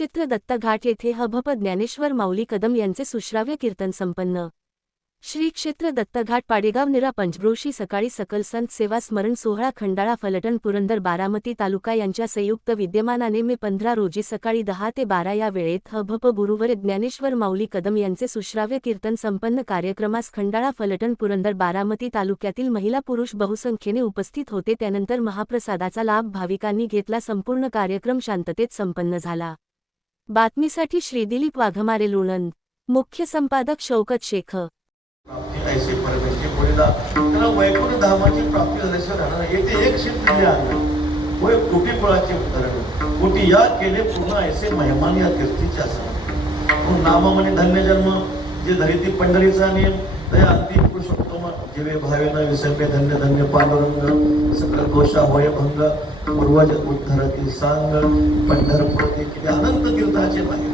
क्षेत्र दत्तघाट येथे हभप ज्ञानेश्वर माऊली कदम यांचे सुश्राव्य कीर्तन संपन्न। श्री क्षेत्र दत्तघाट पाडेगाव निरा पंचक्रोशी सकाळी सकल संत सेवा स्मरण सोहळा खंडाळा फलटण पुरंदर बारामती तालुका यांच्या संयुक्त विद्यमानाने मे 15 रोजी सकाळी 10 ते 12 या वेळेत हभप गुरुवर ज्ञानेश्वर माऊली कदम यांचे सुश्राव्य कीर्तन संपन्न। कार्यक्रमास खंडाळा फलटण पुरंदर बारामती तालुक्यातील महिला पुरुष बहुसंख्येने उपस्थित होते। त्यानंतर महाप्रसादाचा लाभ भाविकांनी घेतला। संपूर्ण कार्यक्रम शांततेत संपन्न झाला। बातमीसाठी श्री दिलीप वाघमारे लोणंद। मुख्य संपादक शौकत शेख। ऐसे परमेश्वर बोलेला त्याला वैकुंठ धामाची प्राप्ती झाल्याशिवाय राहणार येथे एक शीत दिले आहे होय कोटी फळाचे उदाहरण कोटी या केले पूर्ण ऐसे मेहमान या कीर्तीचे असणार नामामणी धन्य जन्म जे धरिती पंढरीचा नियम त्या अंतिम पुरुषोत्तम जीवे भावेना विसर्पे धन्य धन्य पांडुरंग सकल दोषा होय भंग पूर्वज उद्धरती सांग पंढरपुरती किती अनंत तीर्थाचे नाही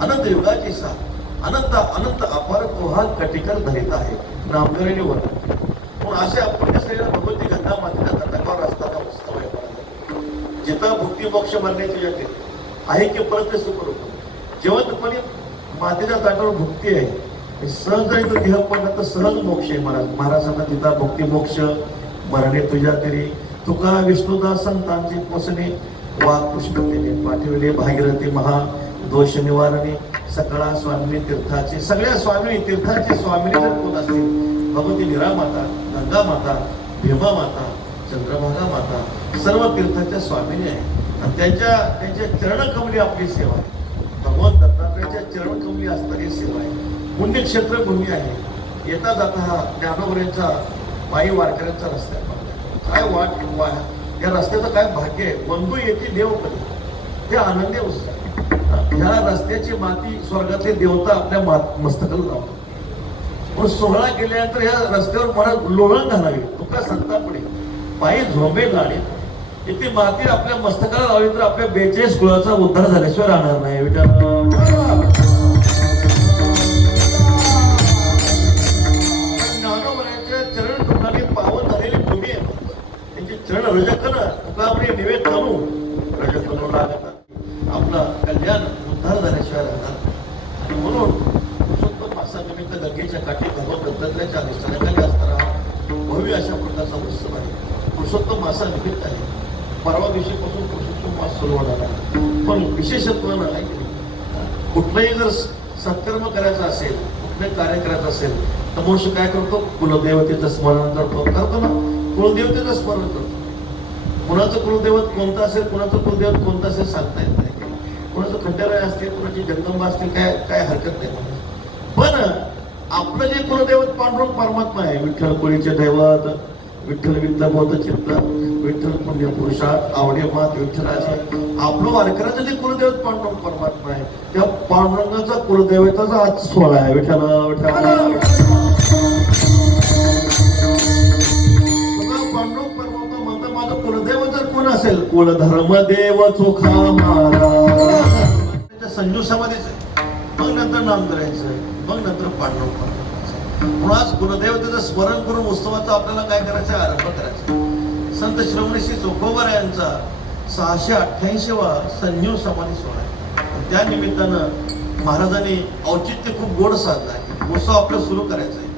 अनंत युगाची साथ अनंत अनंत अपार कोहा कटिकर धरित आहे नामकरणी वर पण असे आपण शरीरात भगवती गंगा मातेच्या तटाकावर असताना उत्सव आहे जिथं भुक्ती मोक्ष मारण्याची जाते आहे की परत सुख जेवणपणे मातेच्या ताटावर भुक्ती आहे सहज जरी तो देह पडला तर सहज मोक्ष आहे महाराजांना तिथं भुक्ती मोक्ष मरणे तुझ्या तरी तुका विष्णुदास संतांचे पोसणे वाघ पुष्पतेने पाठविले भागीरथी महा दोष निवारणे सकळा स्वामी तीर्थाचे सगळ्या स्वामी तीर्थाचे स्वामी जर कोण असतील भगवती निरा माता गंगा माता भीमा माता चंद्रभागा माता सर्व तीर्थाच्या स्वामिनी आहे आणि त्यांच्या चरणकमली आपली सेवा आहे भगवान दत्तात्रयाच्या चरणकमली असणारी सेवा आहे पुण्यक्षेत्र भूमी आहे येता जाता हा ज्ञानोबऱ्यांचा पायी वारकऱ्यांचा रस्ता काय वाट या रस्त्याचं काय भाग्य आहे बंधू येते देव कधी हे आनंदी उत्साह ह्या रस्त्याची माती स्वर्गातले देवता आपल्या मस्तकाला लावतात पण सोहळा केल्यानंतर ह्या रस्त्यावर मला लोळण घालावी तुका संताप पडे पायी झोंबे गाडी इथे माती आपल्या मस्तकाला लावली तर आपल्या 42 कुळाचा उद्धार झाल्याशिवाय राहणार नाही ज्ञानोबऱ्यांच्या चरण टोकाने पावन झालेली भूमी आहे त्यांची चरण रजकन तुका निवेद करू रजकन लागतात आपला कल्याण उद्धार झाल्याशिवाय राहणार आणि म्हणून पुरुषोत्तम मासानिमित्त गंगेच्या काठी भगवत दत्तात्रयाच्या अधिष्ठानाखाली असणारा भव्य अशा प्रकारचा उत्सव आहे पुरुषोत्तम मासानिमित्त आहे परवा दिवशीपासून पुरुषोत्तम मास सुरू होणार आहे पण विशेषत्वानं आहे कुठलंही जर सत्कर्म करायचं असेल कुठलंही कार्य करायचं असेल तर मनुष्य काय करतो कुलदेवतेचं स्मरण करतो ना कुलदेवतेचं स्मरण करतो कुणाचं कुलदैवत कोणतं असेल कुणाचं कुलदैवत कोणतं असेल सांगता येत नाही कुणाचं खंडेराय असते कुणाची जगदंबा असते काय हरकत नाही पण आपलं जे कुलदैवत पांडुरंग परमात्मा आहे विठ्ठल कोळीचे दैवत विठ्ठल विद्याबोध चित्त विठ्ठल पुण्य पुरुषात आवडे मात विठ्ठलाचे आपलं वारकऱ्याचं जे कुलदैवत पांडुरंग परमात्मा आहे त्या पांडुरंगाचा कुलदैवताचा आज सोहळा आहे विठ्ठल पांडुरंग परमात्मा म्हणतात माझं कुलदैवत जर कोण असेल कुलधर्म देव चोखा महाराज संजू समाधीच आहे मग नंतर नाम करायचं मग नंतर पांडुरंग परमात्मा म्हणून आज कुलदेवतेचं स्मरण करून उत्सवाचा आपल्याला काय करायचं आरंभ करायचा संत श्रवणी श्री चोखोबार यांचा 688वा संजीव समाधी सोहळा आहे त्या निमित्तानं महाराजांनी औचित्य खूप गोड साधलं आहे उत्सव आपल्याला सुरू करायचा आहे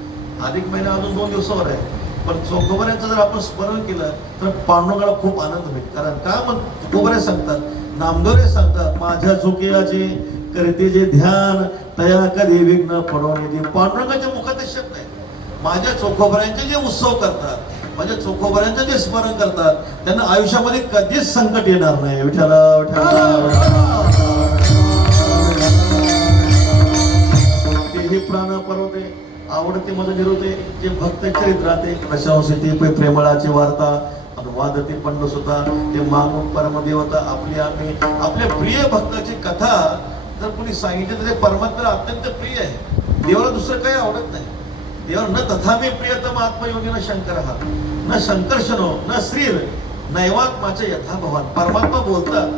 अधिक महिना अजून 2 दिवसावर आहे पण चोखोबार यांचं जर आपण स्मरण केलं तर पांडुरंगाला खूप आनंद होईल कारण का मग चोखोबारे सांगतात नामदेवरे सांगतात माझ्या चुकियाचे करते जे ध्यान तया कधी विघ्न पडवणे पांडुरंगाच्या मुखात शब्द आहे माझ्या चोखोबाऱ्यांचे जे उत्सव करतात माझ्या चोखोबाऱ्यांचं जे स्मरण करतात त्यांना आयुष्यामध्ये कधीच संकट येणार नाही विठ्ठला हे प्राण पर्वते आवडते मज निरोधे जे भक्त चरित्राते प्रशंसिते प्रेमळाची वार्ता अनुवादते पंडसुता ते मानव परमदेवता आपली आम्ही आपल्या प्रिय भक्ताची कथा जर कोणी सांगितली तर ते परमात्म्याला अत्यंत प्रिय आहे देवाला दुसरं काही आवडत नाही देवा न तथा मे प्रियतम आत्मयोगी न शंकर हा न शंकर्षणो न श्रीर नैवात्माचे यथाभवान परमात्मा बोलतात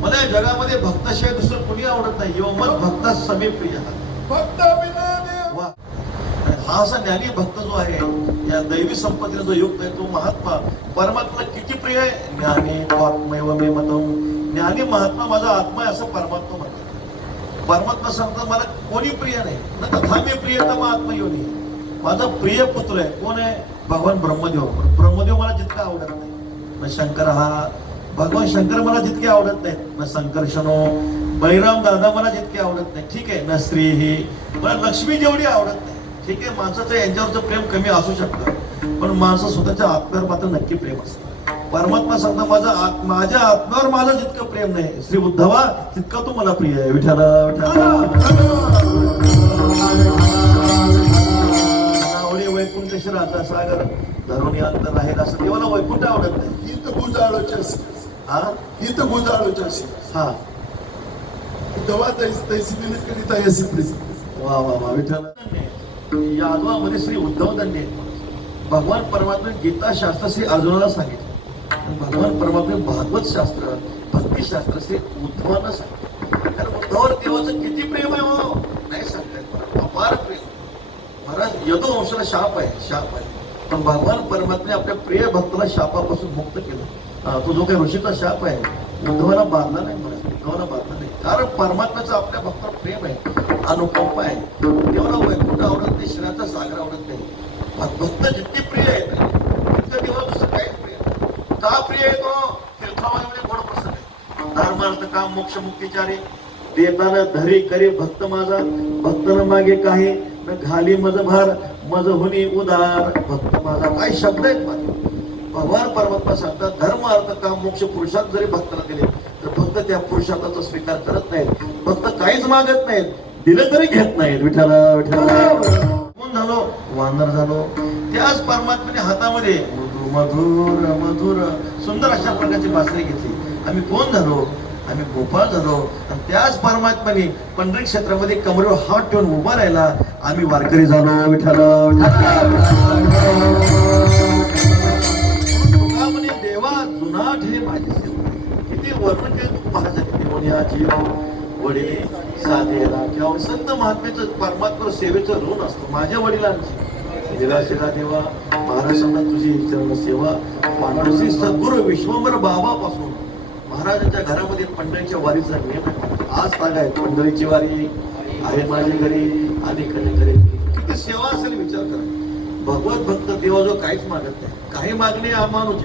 मला या जगामध्ये भक्ताशिवाय दुसरं कोणी आवडत नाही यो मन भक्ता समी प्रिय भक्त हा असा ज्ञानी भक्त जो आहे या दैवी संपत्तीने जो युक्त आहे तो महात्मा परमात्मा किती प्रिय आहे ज्ञानी वाक्मैव मे मतम ज्ञानी महात्मा माझा आत्मा आहे असं परमात्मा म्हणतात. परमात्मा सांगतात मला कोणी प्रिय नाही ना, तथा मी प्रिय तर मग आत्मयोनी. माझा प्रिय पुत्र आहे कोण आहे? भगवान ब्रह्मदेव. ब्रह्मदेव मला जितका आवडत नाही ना शंकर हा भगवान शंकर मला जितके आवडत नाहीत ना संकर्षणो. बळीराम दादा मला जितके आवडत नाही ठीक आहे ना श्री ही. मला लक्ष्मी जेवढी आवडत नाही ठीक आहे. माणसाचं यांच्यावरचं प्रेम कमी असू शकतं पण माणसं स्वतःच्या आत्म्यावर मात्र नक्की प्रेम असतं. परमात्मा सांगता माझ्या आत्म्यावर माझं जितकं प्रेम नाही श्री उद्धवा तितका तू मला प्रिय आहे. विठ्ठला वैकुंठ शिराचा सागर धरून अंत राहील असं देवाला वैकुंठ आवडत नाही. ही तर गुजाळोच्या हा ही तर गुजाळोच्या हा तेव्हा तैसी दिलीस कधी तयासी प्लीज. वा वा वा विठ्ठल. यादवामध्ये श्री उद्धव दंडे भगवान परमात्मा गीता शास्त्र श्री अर्जुनाला सांगितलं. भगवान परमात्मा भागवत शास्त्र भक्तिशास्त्र श्री उद्धवांना सांगितलं. कारण उद्धवावर देवाचं किती प्रेम आहे हो नाही सांगतायत. अपार प्रेम. महाराज यदो वंशाला शाप आहे पण भगवान परमात्म्याने आपल्या प्रिय भक्ताला शापापासून मुक्त केलं. तो जो काही ऋषीचा शाप आहे उद्धवाला बांधला नाही. महाराज उद्धवाला बांधला नाही कारण परमात्म्याचं आपल्या भक्तावर प्रेम आहे अनुकंप आहे. देवाला वैकुंठ आवडत नाही शिराचा सागर आवडत नाही. भक्त जितके प्रिय आहे तितकं देवाला दुसरं काहीच प्रिय नाही. का प्रिय आहे तो? तीर्थामध्ये गोड प्रसंग आहे. धर्मार्थ काम मोक्ष मुक्तीचारी देताना धरी करी भक्त माझा भक्तन मागे काही न घाली मज भार मज होणी उदार. भक्त माझा काही शब्द आहेत माझे. भगवान परमात्मा सांगतात धर्म अर्थ काम मोक्ष पुरुषात जरी भक्ताला दिले तर भक्त त्या पुरुषार्थाचा स्वीकार करत नाहीत. भक्त काहीच मागत नाहीत दिलं तरी घेत नाहीत. विठ्ठला विठ्ठला. कोण झालो? वानर झालो. त्याच परमात्म्याने हातामध्ये मधुर मधुर सुंदर अशा प्रकारची बासरी घेतली. आम्ही कोण झालो? आम्ही गोपाळ झालो. आणि त्याच परमात्म्याने पंढरी क्षेत्रामध्ये कमरेवर हात ठेवून उभा राहिला. आम्ही वारकरी झालो. विठ्ठला देवा जुनाट हे माझे सेवा. किती वर्णन केलं तू महाराज किती वडिलाची वडील साधेला किंवा संत महात्म्याचं परमात्मा सेवेचं ऋण असतं. माझ्या वडिलांची दिलाशेला देवा महाराजांना तुझी चरण सेवा पांडुरसी सद्गुरु विश्वंभर बाबापासून महाराजांच्या घरामध्ये पंढरीच्या वारीचा नियम आहे. आज ताग आहे पंढरीची वारी आहे माझ्या घरी अनेक किती सेवा असेल विचार करा. भगवत भक्त देवा जो काहीच मागत नाही. काही मागणे अमानुष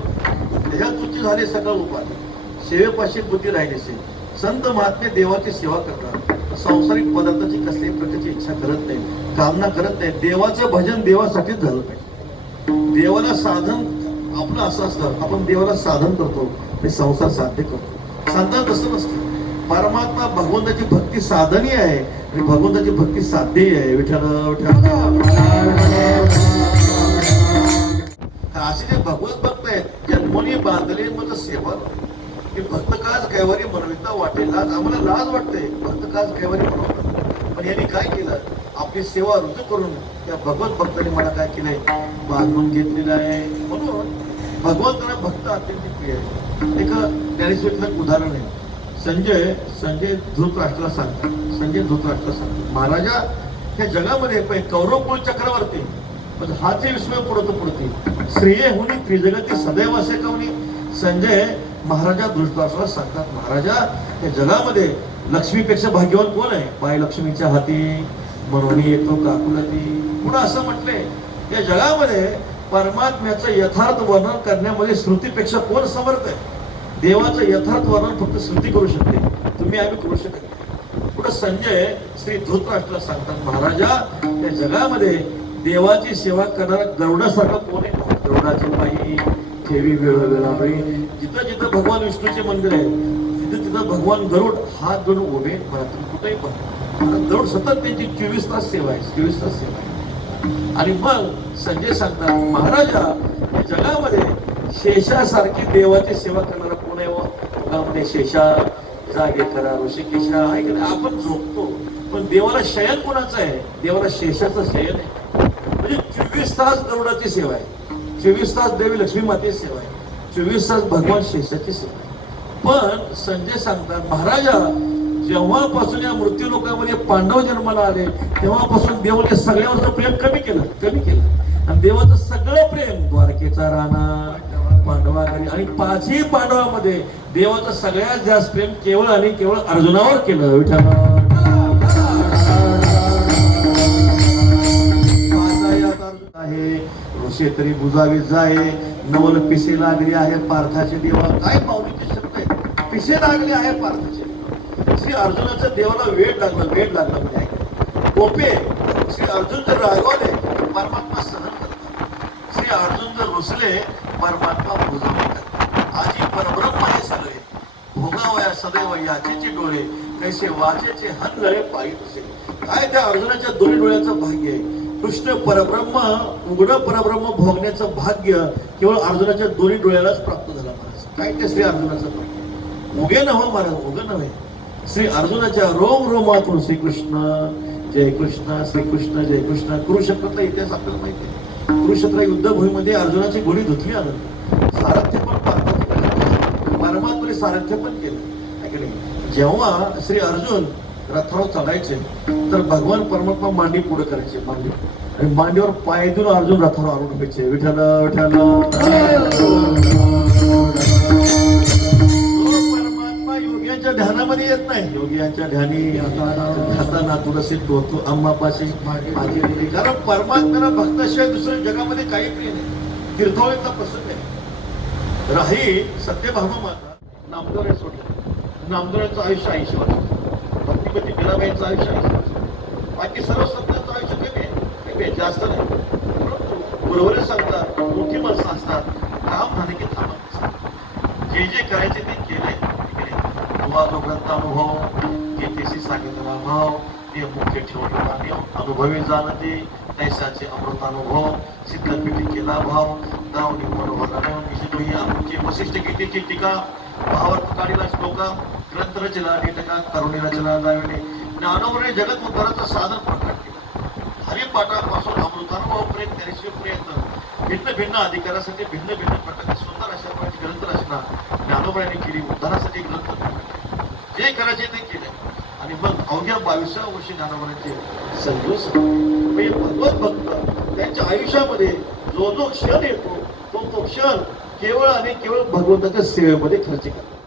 देहा तुझी झाले सकळ उपाधी सेवेपाशी बुद्धी राहिलीसे. संत महात्मे देवाची सेवा करतात. सांसारिक पदार्थाची कसल्याही प्रकारची इच्छा करत नाही कामना करत नाही. देवाचं भजन देवासाठीच झालं पाहिजे. देवाला साधन आपलं असं असतं आपण देवाला साधन करतो ते संसार साध्य करतो. साधन तसं नसतं. परमात्मा भगवंताची भक्ती साधनी आहे आणि भगवंताची भक्ती साध्यही आहे. असे जे भगवत भक्त आहेत जन्मोनी बांधले मग सेवा की भक्त काज कैवारी म्हणविता वाटेल. लाज आम्हाला लाज वाटते भक्त काज कैवारी म्हणवतात पण यांनी काय केलं आपली सेवा रुजू करून त्या भगवत भक्तांनी मला काय केलंय बांधून घेतलेलं आहे. म्हणून भगवंताला भक्त अत्यंत प्रिय आहे. एक ज्ञानेश्वरीचं एक उदाहरण आहे. संजय धृतराष्ट्राला सांगतात महाराजा ह्या जगामध्ये कौरव कुळ चक्रवर्ती पण हाचे विस्मय पुढतो पुढती श्रेय होणी त्रिजगती सदैव असे कवनी. संजय महाराजा धृतराष्ट्राला सांगतात महाराजा या जगामध्ये लक्ष्मीपेक्षा भाग्यवान कोण आहे? बाई लक्ष्मीच्या हाती म्हणून येतो काकुलती. पुन्हा असं म्हटलंय या जगामध्ये परमात्म्याचं यथार्थ वर्णन करण्यामध्ये श्रुतीपेक्षा कोण समर्थ आहे? देवाचं यथार्थ वर्णन फक्त श्रुती करू शकते तुम्ही आम्ही करू शकत नाही. पुढे संजय श्री धृतराष्ट्राला सांगतात महाराजा या जगामध्ये देवाची सेवा करणारा गरुडासारखा कोण आहे? गरुडाची पायी ठेवी वेळोवेळी. जिथं जिथं भगवान विष्णूचे मंदिर आहे तिथं तिथं भगवान गरुड हात जोडून उभे म्हणा तुम्ही कुठेही पण गरुड सतत त्यांची 24 तास सेवा आहे. 24 तास सेवा आहे. आणि मग संजय सांगतात महाराजा या जगामध्ये शेषासारखी देवाची सेवा करणारा कोण आहे? जगामध्ये शेषा जागे करा ऋषिकेशा ऐकलं आपण झोपतो पण देवाला शयन कोणाचं आहे? देवाला शेषाचं शयन आहे. म्हणजे 24 तास गरुडाची सेवा आहे. 24 तास देवी लक्ष्मी मातेची सेवा आहे. 24 तास भगवान शेषाची सेवा आहे. पण संजय सांगतात महाराजा जेव्हापासून या मृत्यू लोकांमध्ये पांडव जन्माला आले तेव्हापासून देवाने सगळ्यावरचं प्रेम कमी केलं आणि देवाचं सगळं प्रेम द्वारकेचा राणा पांडवाकडे आणि पाचही पांडवामध्ये देवाचं सगळ्यात जास्त प्रेम केवळ आणि केवळ अर्जुनावर केलं. विठ्ठल आहे ऋषेतरी बुजावी जाये नवल पिसे लागली आहे पार्थाचे देवा. काय पावलीचे शब्द आहे, पिसे लागले आहे पार्थाचे. श्री अर्जुनाच्या देवाला वेळ लागला म्हणजे कोपे. श्री अर्जुन जर रागवले परमात्मा सहन करतात. श्री अर्जुन जर रुसले परमात्मा बुजवतात. आजी परब्रह्म हे सगळे भोगावया सदैव याचेचे डोळे कैसे वाचेचे हनगळे पायी असे. काय त्या अर्जुनाच्या दोन्ही डोळ्याचं भाग्य आहे. कृष्ण परब्रह्म उघड परब्रह्म भोगण्याचं भाग्य केवळ अर्जुनाच्या दोन्ही डोळ्यालाच प्राप्त झालं महाराज. काय ते श्री अर्जुनाचं भाग्य उगे नव्हे महाराज, उगे नव्हे. श्री अर्जुनाच्या रोम रोमातून श्रीकृष्ण जय कृष्ण श्रीकृष्ण जय कृष्ण. कुरुक्षेत्रातला इतिहास आपल्याला माहिती आहे. कुरुक्षेत्र युद्धभूमीमध्ये अर्जुनाची गोळी धुतली आनंद. सारथ्य पण परमात्माने सारथ्य पण केलं. जेव्हा श्री अर्जुन रथावर चढायचे तर भगवान परमात्मा मांडी पुढे करायचे, मांडी आणि मांडीवर पाय देऊन अर्जुन रथावर आरूढ व्हायचे. विठ्ठल विठ्ठल. परमात्मा योग्यांच्या ध्यानामध्ये येत नाही. योग्यांच्या ध्यानी खाताना तुळसी होतो आम्हापाशी माझी. कारण परमात्म्याला भक्ताशिवाय दुसऱ्या जगामध्ये काही प्रिय नाही. तीर्थावळीचा प्रसंग आहे. राही सत्यभामा माता नामदेवाने सोडले. नामदेवाचं आयुष्य 80 वर्ष. भक्तिपती मीराबाईंचं आयुष्य 80 वर्ष. बाकी सर्व संतांचं आयुष्य कमी आहे, जास्त नाही. बरोबर सांगतात, मोठी माणसं असतात, काम झाले की थांबत. जे जे करायचे ते केले. तुझा जो ग्रंथ अनुभव गीतेशी सांगितलेला भाव ते मुख्य ठेवलेला अनुभवी जाणते तैसाचे अमृत अनुभव सिद्धपीठी केला भाव दावणी मनोहर आमची वशिष्ठ गीतेची टीका भावार्थ काढीला श्लोका ग्रंथ रचना टीका करुणी रचना दाविणे ज्ञानोवरे जगत उद्धाराचं साधन प्रकट केलं. हरिपाठापासून अमृतानुभवपर्यंत त्याशी प्रयत्न भिन्न भिन्न अधिकारासाठी भिन्न भिन्न प्रकारची सुंदर अशा प्रकारची ग्रंथ रचना ज्ञानोबरांनी केली. उद्धारासाठी ग्रंथ जे करायचे ते केले. आणि मग अवघ्या 22व्या वर्षी ज्ञानोबरांचे संतोष म्हणजे भगवत भक्त त्यांच्या आयुष्यामध्ये जो जो क्षण येतो तो क्षण केवळ आणि केवळ भगवंताच्या सेवेमध्ये खर्च करतात.